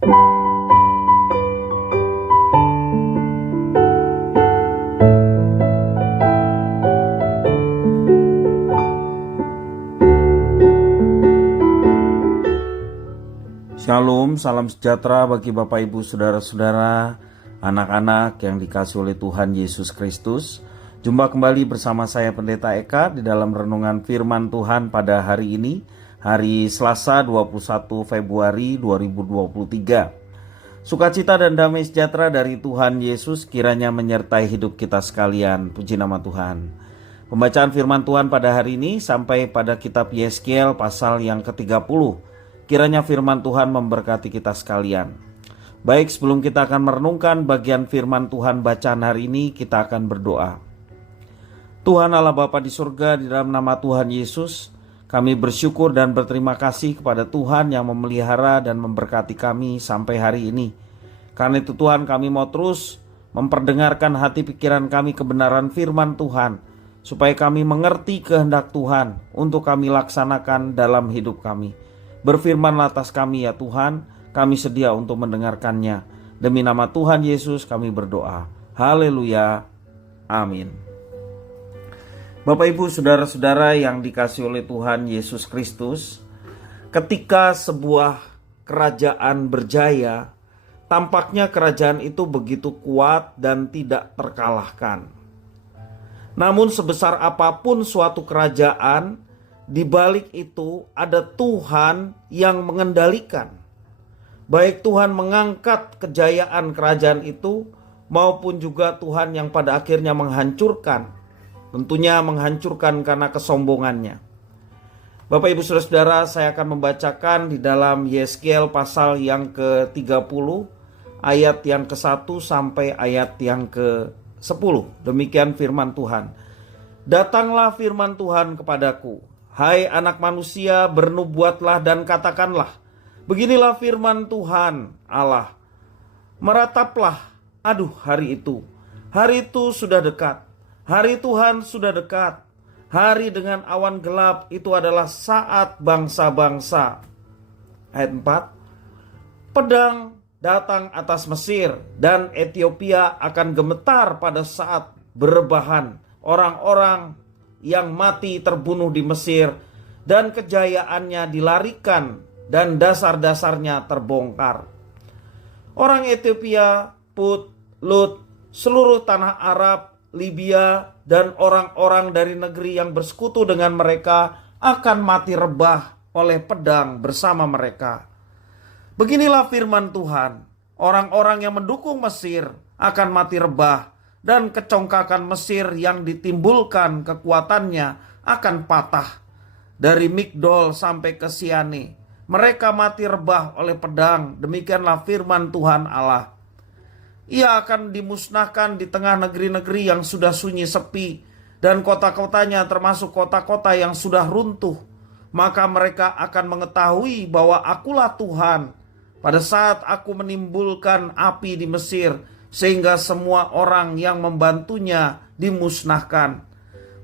Shalom, salam sejahtera bagi Bapak Ibu Saudara-saudara, anak-anak yang dikasihi oleh Tuhan Yesus Kristus. Jumpa kembali bersama saya Pendeta Eka di dalam renungan firman Tuhan pada hari ini, hari Selasa 21 Februari 2023. Sukacita dan damai sejahtera dari Tuhan Yesus kiranya menyertai hidup kita sekalian. Puji nama Tuhan. Pembacaan firman Tuhan pada hari ini sampai pada kitab Yeskiel pasal yang ke-30. Kiranya firman Tuhan memberkati kita sekalian. Baik, sebelum kita akan merenungkan bagian firman Tuhan bacaan hari ini, kita akan berdoa. Tuhan Allah Bapa di surga, di dalam nama Tuhan Yesus, kami bersyukur dan berterima kasih kepada Tuhan yang memelihara dan memberkati kami sampai hari ini. Karena itu Tuhan, kami mau terus memperdengarkan hati pikiran kami kebenaran firman Tuhan, supaya kami mengerti kehendak Tuhan untuk kami laksanakan dalam hidup kami. Berfirmanlah atas kami ya Tuhan, kami sedia untuk mendengarkannya. Demi nama Tuhan Yesus kami berdoa. Haleluya. Amin. Bapak Ibu Saudara-saudara yang dikasihi oleh Tuhan Yesus Kristus, ketika sebuah kerajaan berjaya, tampaknya kerajaan itu begitu kuat dan tidak terkalahkan. Namun sebesar apapun suatu kerajaan, di balik itu ada Tuhan yang mengendalikan. Baik Tuhan mengangkat kejayaan kerajaan itu, maupun juga Tuhan yang pada akhirnya menghancurkan. Tentunya menghancurkan karena kesombongannya. Bapak Ibu Saudara-saudara, saya akan membacakan di dalam Yeskiel pasal yang ke-30, ayat yang ke-1 sampai ayat yang ke-10. Demikian firman Tuhan. Datanglah firman Tuhan kepadaku. Hai anak manusia, bernubuatlah dan katakanlah, beginilah firman Tuhan Allah. Merataplah, aduh hari itu sudah dekat. Hari Tuhan sudah dekat. Hari dengan awan gelap itu adalah saat bangsa-bangsa. Ayat 4. Pedang datang atas Mesir dan Ethiopia akan gemetar pada saat berebahan. Orang-orang yang mati terbunuh di Mesir dan kejayaannya dilarikan dan dasar-dasarnya terbongkar. Orang Ethiopia, Put, Lut, seluruh tanah Arab, Libya, dan orang-orang dari negeri yang bersekutu dengan mereka akan mati rebah oleh pedang bersama mereka. Beginilah firman Tuhan, orang-orang yang mendukung Mesir akan mati rebah, dan kecongkakan Mesir yang ditimbulkan kekuatannya akan patah. Dari Migdol sampai ke Siane, mereka mati rebah oleh pedang. Demikianlah firman Tuhan Allah. Ia akan dimusnahkan di tengah negeri-negeri yang sudah sunyi sepi, dan kota-kotanya termasuk kota-kota yang sudah runtuh. Maka mereka akan mengetahui bahwa akulah Tuhan, pada saat aku menimbulkan api di Mesir, sehingga semua orang yang membantunya dimusnahkan.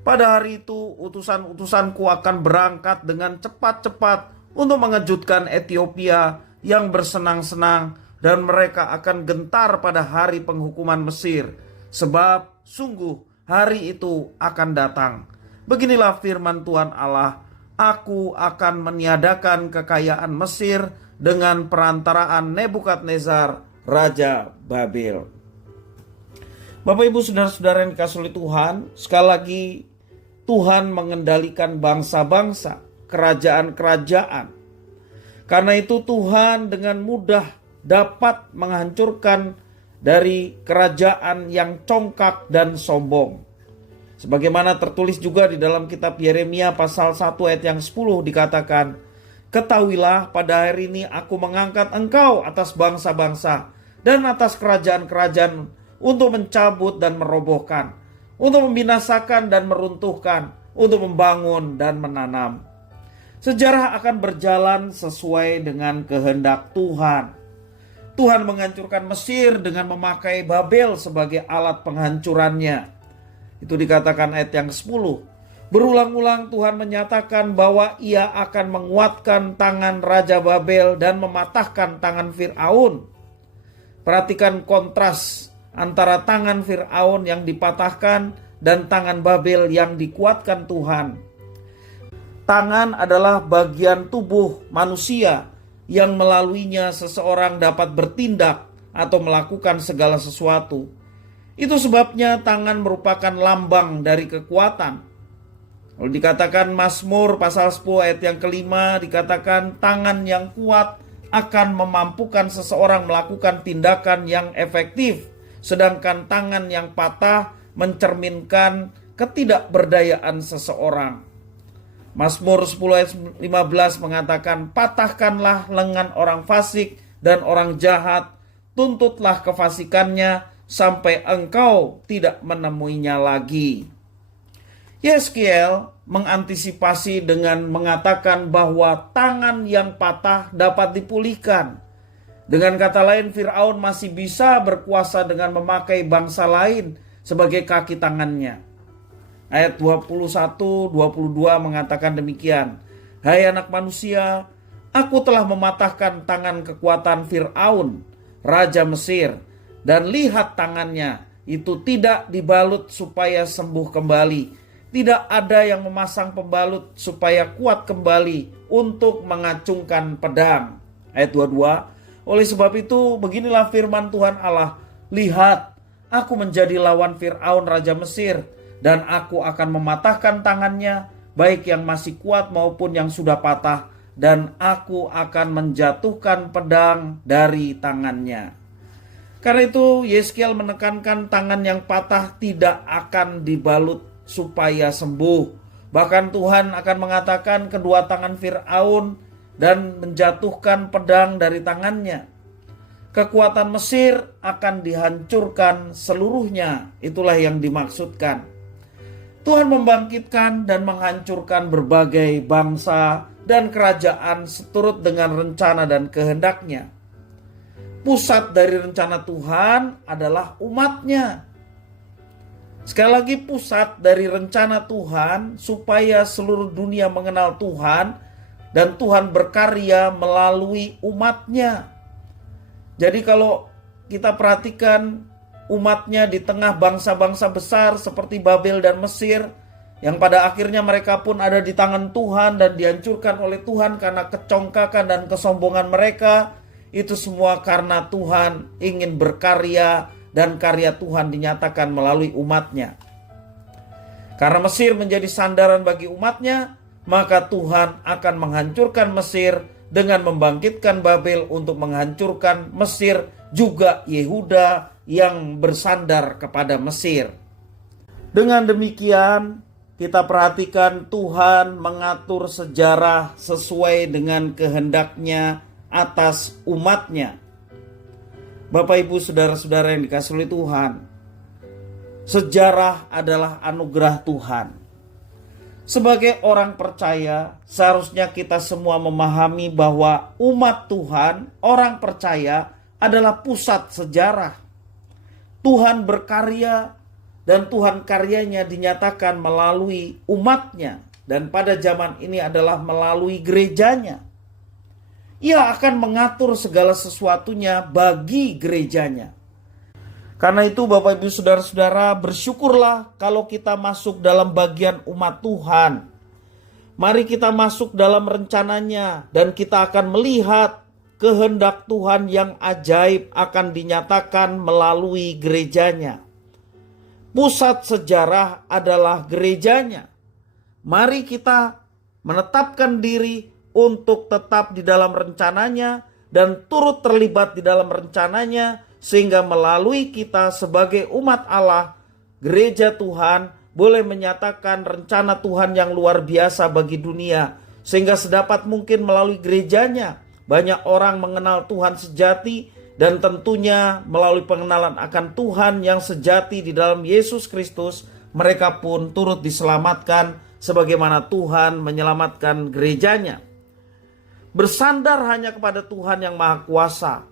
Pada hari itu utusan-utusanku akan berangkat dengan cepat-cepat untuk mengejutkan Ethiopia yang bersenang-senang, dan mereka akan gentar pada hari penghukuman Mesir, sebab sungguh hari itu akan datang. Beginilah firman Tuhan Allah, aku akan meniadakan kekayaan Mesir dengan perantaraan Nebukadnezar, Raja Babel. Bapak Ibu Saudara-saudara yang dikasihi oleh Tuhan, sekali lagi Tuhan mengendalikan bangsa-bangsa, kerajaan-kerajaan. Karena itu Tuhan dengan mudah dapat menghancurkan dari kerajaan yang congkak dan sombong. Sebagaimana tertulis juga di dalam kitab Yeremia pasal 1 ayat yang 10 dikatakan, ketahuilah pada hari ini aku mengangkat engkau atas bangsa-bangsa dan atas kerajaan-kerajaan untuk mencabut dan merobohkan, untuk membinasakan dan meruntuhkan, untuk membangun dan menanam. Sejarah akan berjalan sesuai dengan kehendak Tuhan. Tuhan menghancurkan Mesir dengan memakai Babel sebagai alat penghancurannya. Itu dikatakan ayat yang 10. Berulang-ulang Tuhan menyatakan bahwa Ia akan menguatkan tangan Raja Babel dan mematahkan tangan Fir'aun. Perhatikan kontras antara tangan Fir'aun yang dipatahkan dan tangan Babel yang dikuatkan Tuhan. Tangan adalah bagian tubuh manusia yang melaluinya seseorang dapat bertindak atau melakukan segala sesuatu. Itu sebabnya tangan merupakan lambang dari kekuatan. Kalau dikatakan Mazmur pasal 10 ayat yang kelima, dikatakan tangan yang kuat akan memampukan seseorang melakukan tindakan yang efektif, sedangkan tangan yang patah mencerminkan ketidakberdayaan seseorang. Mazmur 10 ayat 15 mengatakan, patahkanlah lengan orang fasik dan orang jahat, tuntutlah kefasikannya sampai engkau tidak menemuinya lagi. Yeskiel mengantisipasi dengan mengatakan bahwa tangan yang patah dapat dipulihkan. Dengan kata lain, Fir'aun masih bisa berkuasa dengan memakai bangsa lain sebagai kaki tangannya. Ayat 21-22 mengatakan demikian. Hai anak manusia, aku telah mematahkan tangan kekuatan Fir'aun, Raja Mesir, dan lihat tangannya, itu tidak dibalut supaya sembuh kembali. Tidak ada yang memasang pembalut supaya kuat kembali untuk mengacungkan pedang. Ayat 22, oleh sebab itu beginilah firman Tuhan Allah, lihat, aku menjadi lawan Fir'aun Raja Mesir, dan aku akan mematahkan tangannya, baik yang masih kuat maupun yang sudah patah, dan aku akan menjatuhkan pedang dari tangannya. Karena itu Yeskiel menekankan tangan yang patah tidak akan dibalut supaya sembuh. Bahkan Tuhan akan mengatakan kedua tangan Fir'aun dan menjatuhkan pedang dari tangannya. Kekuatan Mesir akan dihancurkan seluruhnya. Itulah yang dimaksudkan. Tuhan membangkitkan dan menghancurkan berbagai bangsa dan kerajaan seturut dengan rencana dan kehendaknya. Pusat dari rencana Tuhan adalah umatnya. Sekali lagi, pusat dari rencana Tuhan supaya seluruh dunia mengenal Tuhan dan Tuhan berkarya melalui umatnya. Jadi kalau kita perhatikan umatnya di tengah bangsa-bangsa besar seperti Babel dan Mesir, yang pada akhirnya mereka pun ada di tangan Tuhan dan dihancurkan oleh Tuhan karena kecongkakan dan kesombongan mereka, itu semua karena Tuhan ingin berkarya dan karya Tuhan dinyatakan melalui umatnya. Karena Mesir menjadi sandaran bagi umatnya, maka Tuhan akan menghancurkan Mesir dengan membangkitkan Babel untuk menghancurkan Mesir, juga Yehuda yang bersandar kepada Mesir. Dengan demikian, kita perhatikan Tuhan mengatur sejarah sesuai dengan kehendaknya atas umatnya. Bapak, Ibu, saudara-saudara yang dikasihi oleh Tuhan, sejarah adalah anugerah Tuhan. Sebagai orang percaya, seharusnya kita semua memahami bahwa umat Tuhan, orang percaya, adalah pusat sejarah. Tuhan berkarya dan Tuhan karyanya dinyatakan melalui umatnya, dan pada zaman ini adalah melalui gerejanya. Ia akan mengatur segala sesuatunya bagi gerejanya. Karena itu Bapak Ibu saudara-saudara, bersyukurlah kalau kita masuk dalam bagian umat Tuhan. Mari kita masuk dalam rencananya dan kita akan melihat kehendak Tuhan yang ajaib akan dinyatakan melalui gerejanya. Pusat sejarah adalah gerejanya. Mari kita menetapkan diri untuk tetap di dalam rencananya dan turut terlibat di dalam rencananya, sehingga melalui kita sebagai umat Allah, gereja Tuhan boleh menyatakan rencana Tuhan yang luar biasa bagi dunia, sehingga sedapat mungkin melalui gerejanya banyak orang mengenal Tuhan sejati, dan tentunya melalui pengenalan akan Tuhan yang sejati di dalam Yesus Kristus, mereka pun turut diselamatkan sebagaimana Tuhan menyelamatkan gerejanya. Bersandar hanya kepada Tuhan yang Maha Kuasa,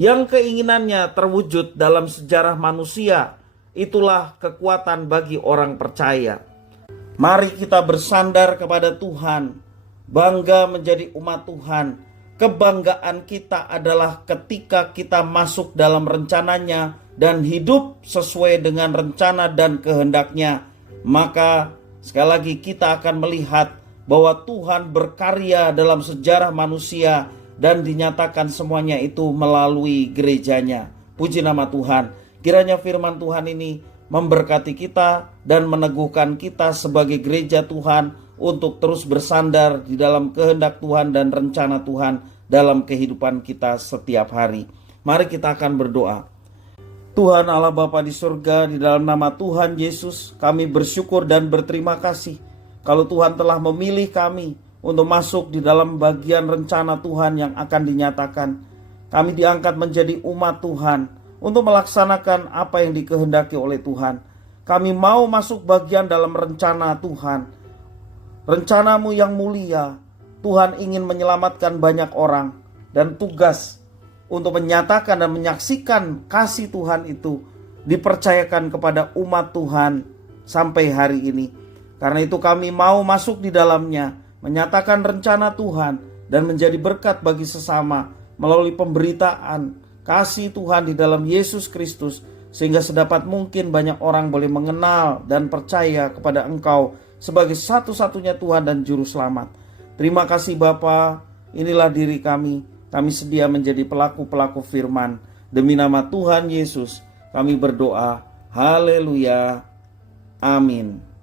yang keinginannya terwujud dalam sejarah manusia, itulah kekuatan bagi orang percaya. Mari kita bersandar kepada Tuhan, bangga menjadi umat Tuhan. Kebanggaan kita adalah ketika kita masuk dalam rencananya dan hidup sesuai dengan rencana dan kehendaknya. Maka sekali lagi kita akan melihat bahwa Tuhan berkarya dalam sejarah manusia dan dinyatakan semuanya itu melalui gerejanya. Puji nama Tuhan. Kiranya firman Tuhan ini memberkati kita dan meneguhkan kita sebagai gereja Tuhan untuk terus bersandar di dalam kehendak Tuhan dan rencana Tuhan dalam kehidupan kita setiap hari. Mari kita akan berdoa. Tuhan Allah Bapa di surga, di dalam nama Tuhan Yesus, kami bersyukur dan berterima kasih kalau Tuhan telah memilih kami untuk masuk di dalam bagian rencana Tuhan yang akan dinyatakan. Kami diangkat menjadi umat Tuhan untuk melaksanakan apa yang dikehendaki oleh Tuhan. Kami mau masuk bagian dalam rencana Tuhan. Rencanamu yang mulia, Tuhan ingin menyelamatkan banyak orang, dan tugas untuk menyatakan dan menyaksikan kasih Tuhan itu dipercayakan kepada umat Tuhan sampai hari ini. Karena itu kami mau masuk di dalamnya, menyatakan rencana Tuhan dan menjadi berkat bagi sesama melalui pemberitaan kasih Tuhan di dalam Yesus Kristus, sehingga sedapat mungkin banyak orang boleh mengenal dan percaya kepada Engkau sebagai satu-satunya Tuhan dan Juru Selamat. Terima kasih Bapa, inilah diri kami. Kami sedia menjadi pelaku-pelaku firman. Demi nama Tuhan Yesus kami berdoa. Haleluya. Amin.